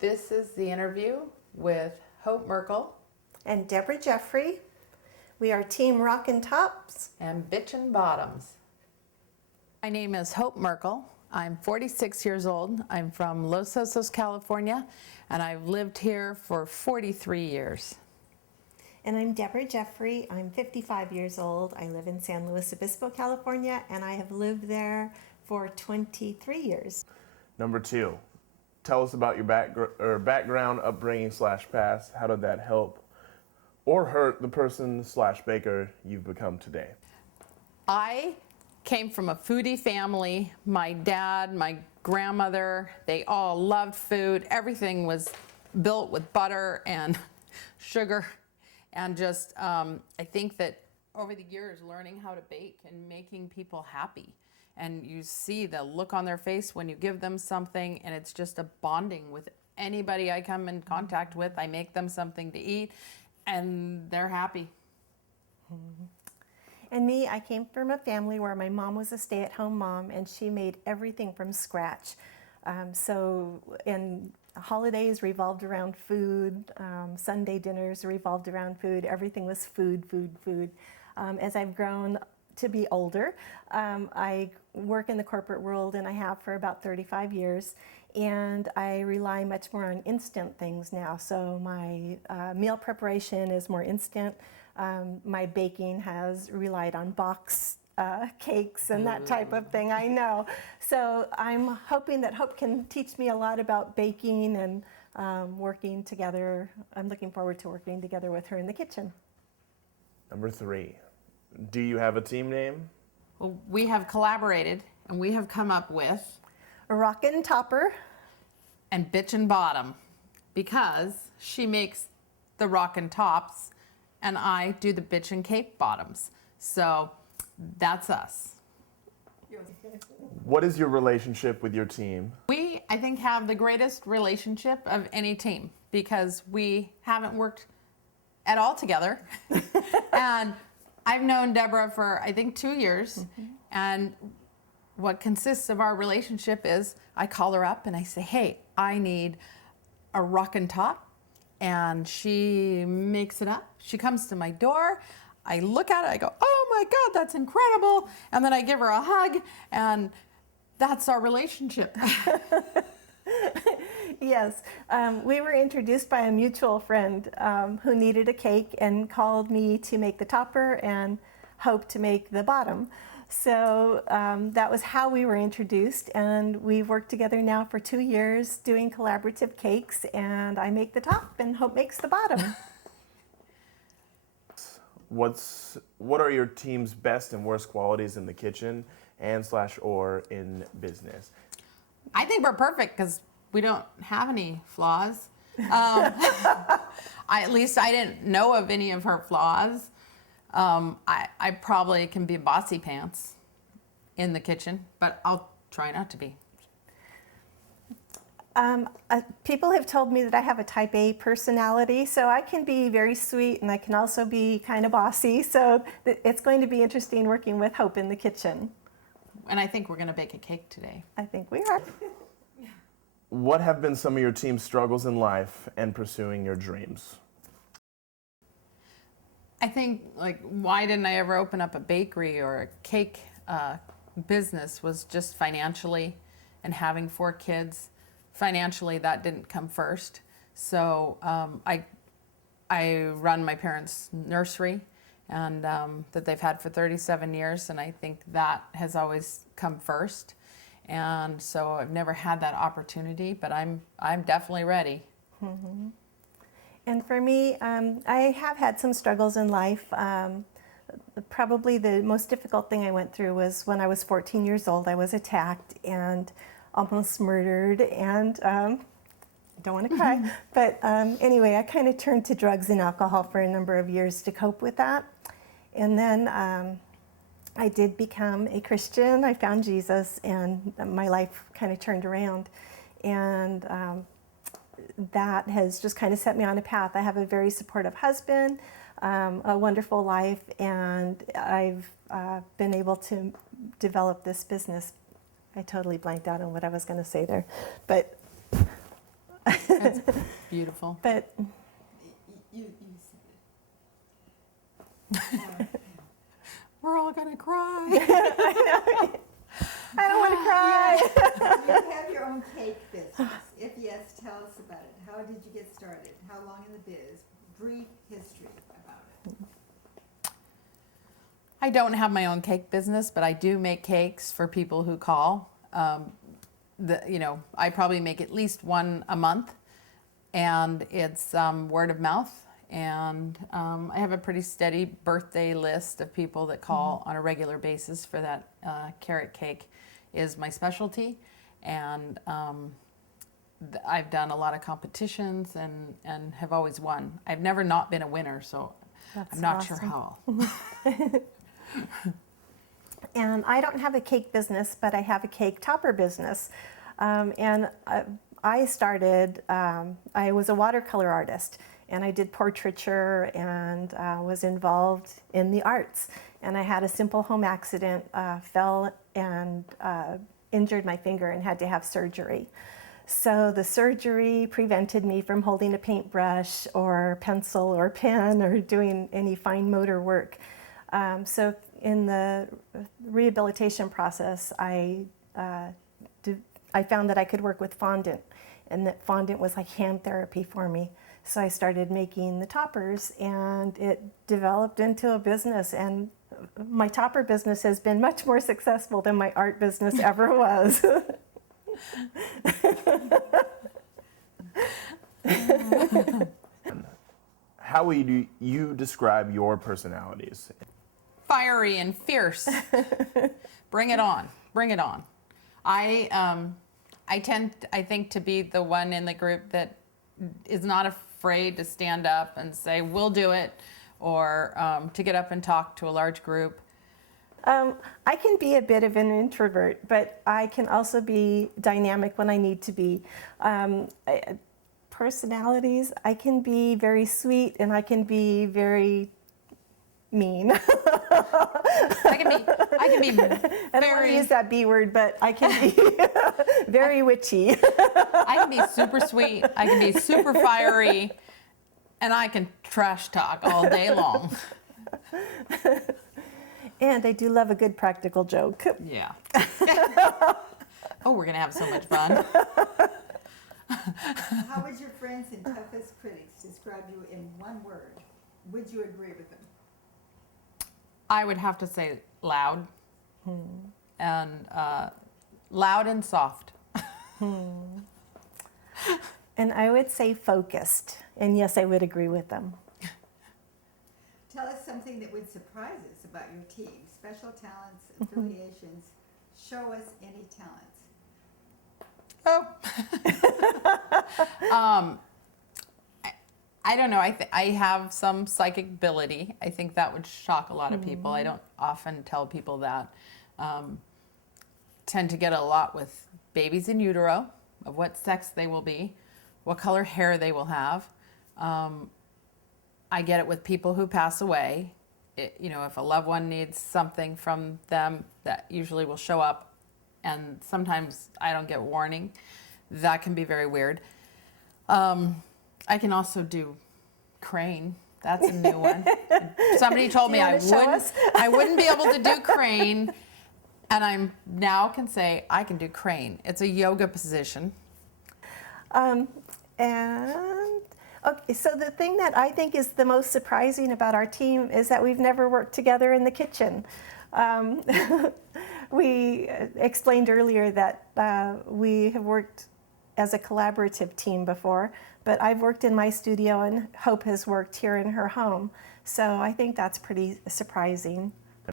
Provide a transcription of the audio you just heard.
This is the interview with Hope Merkel and Deborah Jeffrey. We are Team Rockin' Tops and Bitchin' Bottoms. My name is Hope Merkel. I'm 46 years old. I'm from Los Osos, California, and I've lived here for 43 years. And I'm Deborah Jeffrey. I'm 55 years old. I live in San Luis Obispo, California, and I have lived there for 23 years. Number 2, tell us about your background, upbringing / past. How did that help or hurt the person / baker you've become today? I came from a foodie family. My dad, my grandmother, they all loved food. Everything was built with butter and sugar. And just, I think that over the years, learning how to bake and making people happy. And you see the look on their face when you give them something, and it's just a bonding with anybody I come in contact with. I make them something to eat, and they're happy. And me, I came from a family where my mom was a stay-at-home mom, and she made everything from scratch. And holidays revolved around food, Sunday dinners revolved around food. Everything was food, food, food. As I've grown to be older, I work in the corporate world, and I have for about 35 years. And I rely much more on instant things now. So my meal preparation is more instant. My baking has relied on box cakes and that type of thing, I know. So I'm hoping that Hope can teach me a lot about baking and working together. I'm looking forward to working together with her in the kitchen. Number 3, do you have a team name? Well, we have collaborated, and we have come up with A Rockin' Topper and Bitchin' Bottom, because she makes the rockin' tops and I do the bitchin' cake bottoms. So that's us. What is your relationship with your team? We, I think, have the greatest relationship of any team because we haven't worked at all together. And I've known Deborah for, I think, 2 years. And what consists of our relationship is I call her up and I say, hey, I need a rockin' top. And she makes it up. She comes to my door. I look at it. I go, oh my God, that's incredible. And then I give her a hug. And that's our relationship. Yes, we were introduced by a mutual friend who needed a cake and called me to make the topper and Hope to make the bottom. So that was how we were introduced, and we've worked together now for 2 years doing collaborative cakes, and I make the top and Hope makes the bottom. What are your team's best and worst qualities in the kitchen and / or in business? I think we're perfect because we don't have any flaws. At least I didn't know of any of her flaws. I probably can be bossy pants in the kitchen, but I'll try not to be. People have told me that I have a type A personality, so I can be very sweet and I can also be kind of bossy. So it's going to be interesting working with Hope in the kitchen. And I think we're going to bake a cake today. I think we are. What have been some of your team's struggles in life and pursuing your dreams? I think, like, why didn't I ever open up a bakery or a cake business was just financially, and having 4 kids. Financially, that didn't come first. So I run my parents' nursery, and that they've had for 37 years, and I think that has always come first. And so I've never had that opportunity, but I'm definitely ready. Mm-hmm. And for me, I have had some struggles in life. Probably the most difficult thing I went through was when I was 14 years old. I was attacked and almost murdered, and I don't want to cry. But anyway, I kind of turned to drugs and alcohol for a number of years to cope with that. And then I did become a Christian. I found Jesus, and my life kind of turned around. And that has just kind of set me on a path. I have a very supportive husband, a wonderful life, and I've been able to develop this business. I totally blanked out on what I was going to say there, but That's beautiful. But You said it. We're all gonna cry. I don't want to cry. You have your own cake business. If yes, tell us about it. How did you get started? How long in the biz? Brief history about it. I don't have my own cake business, but I do make cakes for people who call. I probably make at least one a month, and it's word of mouth. And I have a pretty steady birthday list of people that call on a regular basis for that. Carrot cake is my specialty, and I've done a lot of competitions and have always won. I've never not been a winner, so That's I'm not sure awesome. how. And I don't have a cake business, but I have a cake topper business. I started, I was a watercolor artist, and I did portraiture and was involved in the arts. And I had a simple home accident, fell and injured my finger and had to have surgery. So the surgery prevented me from holding a paintbrush or pencil or pen or doing any fine motor work. So in the rehabilitation process, I found that I could work with fondant, and that fondant was like hand therapy for me. So I started making the toppers, and it developed into a business. And my topper business has been much more successful than my art business ever was. How would you describe your personalities? Fiery and fierce. Bring it on. Bring it on. I tend, I think, to be the one in the group that is not afraid to stand up and say, we'll do it, or to get up and talk to a large group. I can be a bit of an introvert, but I can also be dynamic when I need to be. Personalities, I can be very sweet and I can be very mean. I can be I don't want to very, use that B word, but I can be very witchy. I can be super sweet. I can be super fiery, and I can trash talk all day long. And I do love a good practical joke. Yeah. Oh, we're gonna have so much fun. How would your friends and toughest critics describe you in one word? Would you agree with them? I would have to say loud, and loud and soft. And I would say focused. And yes, I would agree with them. Tell us something that would surprise us about your team. Special talents, affiliations. Show us any talents. Oh. I don't know. I have some psychic ability. I think that would shock a lot of people. I don't often tell people that. Tend to get a lot with babies in utero, of what sex they will be, what color hair they will have. I get it with people who pass away. If a loved one needs something from them, that usually will show up. And sometimes I don't get warning. That can be very weird. I can also do crane. That's a new one. Somebody told me I wouldn't be able to do crane, and I now can say I can do crane. It's a yoga position. And okay, so the thing that I think is the most surprising about our team is that we've never worked together in the kitchen. We explained earlier that we have worked as a collaborative team before, but I've worked in my studio and Hope has worked here in her home. So I think that's pretty surprising.